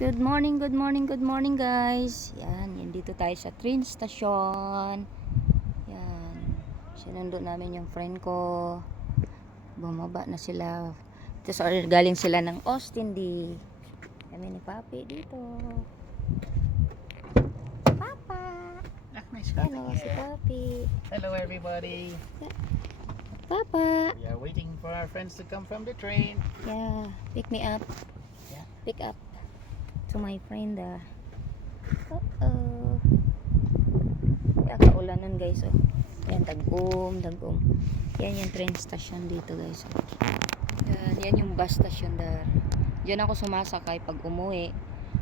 Good morning, good morning, good morning guys. Yan dito tayo sa train station. Yan. Sinundo namin yung friend ko. Bumaba na sila. Tapos galing sila ng Austin D. Kami ni Papi dito. Papa. Nice Hello, si Papi. Hello everybody. Papa. We are waiting for our friends to come from the train. Yeah, pick me up. Yeah. Pick up to my friend. Kaya kaulanan guys. Oh. Yan, dagom. Yan yung train station dito guys. Oh. Yan yung bus station dar. Diyan ako sumasakay pag umuwi.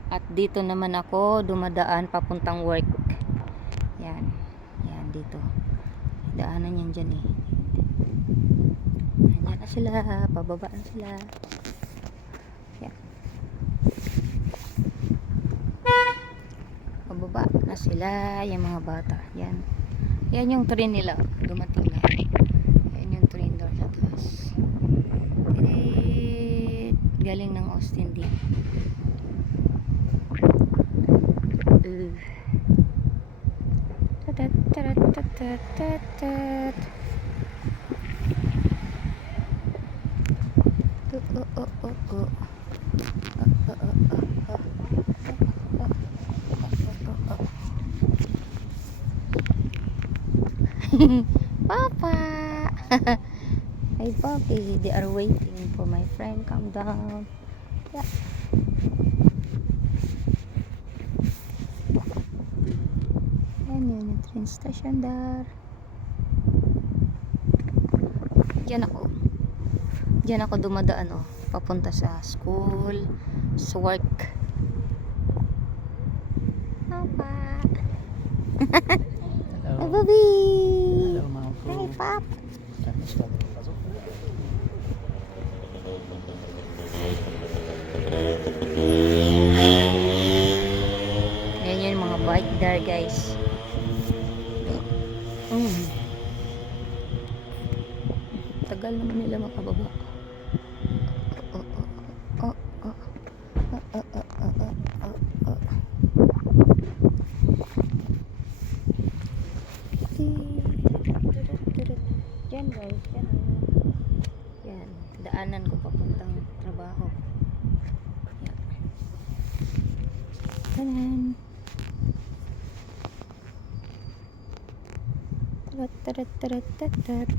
At dito naman ako dumadaan papuntang work. Yan dito. Daanan yan dyan eh. Yan na sila. Pababa na sila. Yan. Pababa na sila. Yung mga bata. Yan yung train nila. Dumating na. Yan yung train door sa taas. Galing ng Austin D. Papa. Hey Papi, they are waiting for my friend. Calm down. Yeah. Yan yung train station dar. Diyan ako dumadaan oh, papunta sa school, sa work. Papa. Hello. Hey Bobby. Hello mga po. Hey Pop. Yan yung mga bike there guys. Tagal naman nila makababa. Diyan guys, yan, daanan ko papuntang trabaho. Yan. Tarat.